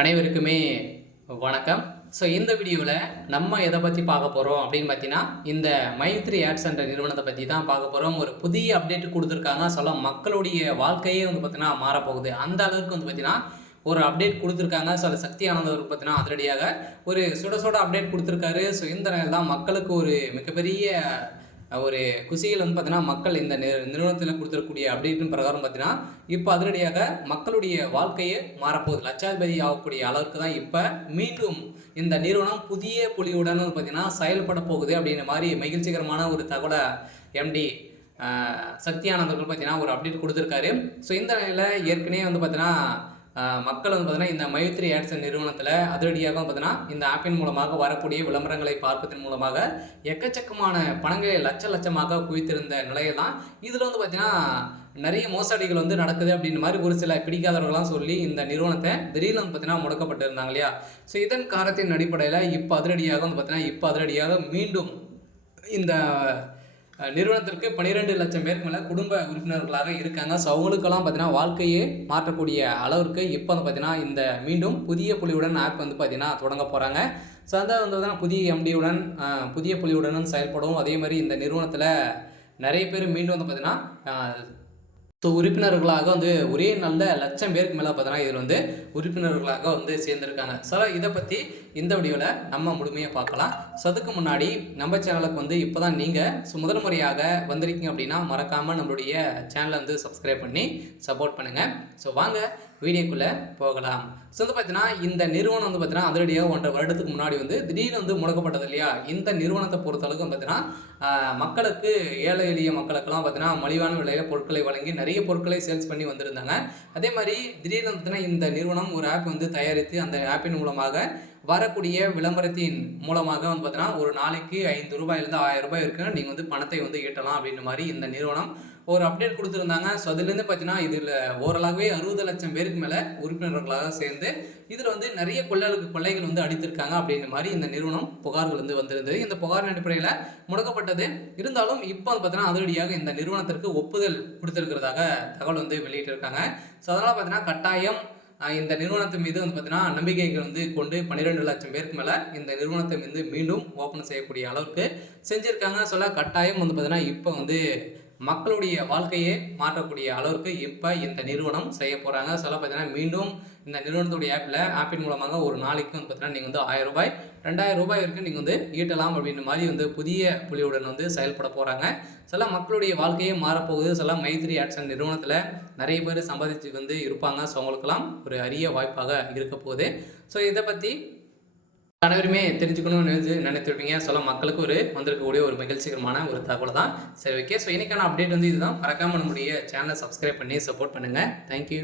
அனைவருக்குமே வணக்கம். ஸோ இந்த வீடியோவில் நம்ம எதை பற்றி பார்க்க போகிறோம் அப்படின்னு பார்த்தீங்கன்னா, இந்த மைத்ரி ஆட்ஸ் என்ற நிறுவனத்தை பற்றி தான் பார்க்க போகிறோம். ஒரு புதிய அப்டேட் கொடுத்துருக்காங்க. சொல்ல மக்களுடைய வாழ்க்கையே வந்து பார்த்தீங்கன்னா மாறப்போகுது. அந்த அளவுக்கு வந்து பார்த்தீங்கன்னா ஒரு அப்டேட் கொடுத்துருக்காங்க. ஸோ அது சக்தி ஆனந்தவர் பார்த்தீங்கன்னா அதிரடியாக ஒரு சுட அப்டேட் கொடுத்துருக்காரு. ஸோ இந்த நேரம் தான் மக்களுக்கு ஒரு மிகப்பெரிய ஒரு குசியில் வந்து பார்த்தீங்கன்னா மக்கள் இந்த நிறுவனத்தில் கொடுத்துருக்கூடிய அப்டேட்டின் பிரகாரம் பார்த்தீங்கன்னா இப்போ அதிரடியாக மக்களுடைய வாழ்க்கையே மாறப்போகுது. லட்சாதிபதி ஆகக்கூடிய அளவுக்கு தான் இப்போ மீண்டும் இந்த நிறுவனம் புதிய பொலிவுடன் வந்து பார்த்தீங்கன்னா செயல்பட போகுது அப்படின்ற மாதிரி மகிழ்ச்சிகரமான ஒரு தகவலை எம்டி சக்தி ஆனந்தர்கள் பார்த்தீங்கன்னா ஒரு அப்டேட் கொடுத்துருக்காரு. ஸோ இந்த நிலையில் ஏற்கனவே வந்து பார்த்தீங்கன்னா மக்கள் வந்து பார்த்தீங்கன்னா இந்த மைத்ரி ஆட்ஸ் நிறுவனத்தில் அதிரடியாக பார்த்தீங்கன்னா இந்த ஆப்பின் மூலமாக வரக்கூடிய விளம்பரங்களை பார்ப்பதன் மூலமாக எக்கச்சக்கமான பணங்களை லட்சமாக குவித்திருந்த நிலையில் தான் இதில் வந்து பார்த்தீங்கன்னா நிறைய மோசடிகள் வந்து நடக்குது அப்படின்ற மாதிரி ஒரு சில பிடிக்காதவர்கள்லாம் சொல்லி இந்த நிறுவனத்தை திடீர்னு வந்து பார்த்தீங்கன்னா முடக்கப்பட்டு இருந்தாங்க இல்லையா. ஸோ இதன் காரணத்தின் அடிப்படையில் இப்போ அதிரடியாக வந்து பார்த்தீங்கன்னா மீண்டும் இந்த நிறுவனத்திற்கு 12 லட்சம் பேருக்கு மேலே குடும்ப உறுப்பினர்களாக இருக்காங்க. ஸோ அவங்களுக்கெல்லாம் பார்த்தீங்கன்னா வாழ்க்கையே மாற்றக்கூடிய அளவிற்கு இப்போ வந்து பார்த்தீங்கன்னா இந்த மீண்டும் புதிய புலியுடன் ஆப் வந்து பார்த்தீங்கன்னா தொடங்க போகிறாங்க. ஸோ அந்த வந்து பார்த்தீங்கன்னா புதிய எம்டியுடன் புதிய புலியுடனும் செயல்படும். அதே மாதிரி இந்த நிறுவனத்தில் நிறைய பேர் மீண்டும் வந்து பார்த்தீங்கன்னா ஸோ உறுப்பினர்களாக வந்து ஒரே நல்ல லட்சம் பேருக்கு மேலே பார்த்தீங்கன்னா இதில் வந்து உறுப்பினர்களாக வந்து சேர்ந்துருக்காங்க. ஸோ இதை பற்றி இந்த வீடியோவில் நம்ம முழுமையாக பார்க்கலாம். ஸோ அதுக்கு முன்னாடி நம்ம சேனலுக்கு வந்து இப்போ தான் நீங்கள் முதல் முறையாக வந்திருக்கீங்க அப்படின்னா மறக்காமல் நம்மளுடைய சேனலை வந்து சப்ஸ்கிரைப் பண்ணி சப்போர்ட் பண்ணுங்கள். ஸோ வாங்க வீடியோக்குள்ளே போகலாம். ஸோ வந்து பார்த்தீங்கன்னா இந்த நிறுவனம் வந்து பார்த்தீங்கன்னா அதிரடியாக 1.5 வருடத்துக்கு முன்னாடி வந்து திடீர்னு வந்து முடக்கப்பட்டது இல்லையா. இந்த நிறுவனத்தை பொறுத்தளவுக்கு பார்த்தீங்கன்னா மக்களுக்கு ஏழை எளிய மக்களுக்கெல்லாம் பார்த்தீங்கன்னா மலிவான விலையில் பொருட்களை வழங்கி நிறைய பொருட்களை சேல்ஸ் பண்ணி வந்திருந்தாங்க. அதே மாதிரி திடீர்னு பார்த்தீங்கன்னா இந்த நிறுவனம் ஒரு ஆப் வந்து தயாரித்து அந்த ஆப்பின் மூலமாக வரக்கூடிய விளம்பரத்தின் மூலமாக வந்து பார்த்தீங்கன்னா ஒரு நாளைக்கு ₹5 1000 இருக்குன்னு நீங்கள் வந்து பணத்தை வந்து ஈட்டலாம் அப்படின்ற மாதிரி இந்த நிறுவனம் ஒரு அப்டேட் கொடுத்துருந்தாங்க. ஸோ அதுலேருந்து பார்த்தீங்கன்னா இதில் ஓரளவே 60 லட்சம் பேருக்கு மேலே உறுப்பினர்களாக சேர்ந்து இதில் வந்து நிறைய கொள்ளைகள் வந்து அடித்திருக்காங்க அப்படின்ற மாதிரி இந்த நிறுவனம் புகார்கள் வந்து வந்திருந்தது. இந்த புகாரின் அடிப்படையில் முடக்கப்பட்டது. இருந்தாலும் இப்போ வந்து பார்த்தீங்கன்னா அதிரடியாக இந்த நிறுவனத்திற்கு ஒப்புதல் கொடுத்துருக்கிறதாக தகவல் வந்து வெளியிட்டிருக்காங்க. ஸோ அதனால் பார்த்தீங்கன்னா கட்டாயம் இந்த நிறுவனத்தின் மீது வந்து பார்த்தீங்கன்னா நம்பிக்கைகள் வந்து கொண்டு 12 லட்சம் பேருக்கு மேலே இந்த நிறுவனத்தை வந்து மீண்டும் ஓப்பன் செய்யக்கூடிய அளவுக்கு செஞ்சுருக்காங்க. சொல்ல கட்டாயம் வந்து பார்த்தீங்கன்னா இப்போ வந்து மக்களுடைய வாழ்க்கையை மாற்றக்கூடிய அளவுக்கு இப்போ இந்த நிறுவனம் செய்ய போகிறாங்க. சொல்ல பார்த்தீங்கன்னா மீண்டும் இந்த நிறுவனத்துடைய ஆப்பின் மூலமாக ஒரு நாளைக்கு வந்து பார்த்தீங்கன்னா நீங்கள் வந்து ₹1000 ₹2000 வரைக்கும் நீங்கள் வந்து ஈட்டலாம் அப்படின்ற மாதிரி வந்து புதிய புலியுடன் வந்து செயல்பட போகிறாங்க. சில மக்களுடைய வாழ்க்கையே மாறப்போகுது. சில மைத்ரி ஆட்ஸ் நிறுவனத்தில் நிறைய பேர் சம்பாதிச்சு வந்து இருப்பாங்க. ஸோ அவங்களுக்கெல்லாம் ஒரு அரிய வாய்ப்பாக இருக்க போகுது. ஸோ இதை பற்றி அனைவருமே தெரிஞ்சுக்கணும்னு நினைத்துருப்பீங்க. சொல்ல மக்களுக்கு வந்திருக்கக்கூடிய ஒரு மகிழ்ச்சிகரமான ஒரு தகவல் தான். சரி, ஓகே. ஸோ இன்னைக்கான அப்டேட் வந்து இதுதான். மறக்காமல் நம்முடைய சேனலை சப்ஸ்கிரைப் பண்ணி சப்போர்ட் பண்ணுங்கள். தேங்க்யூ.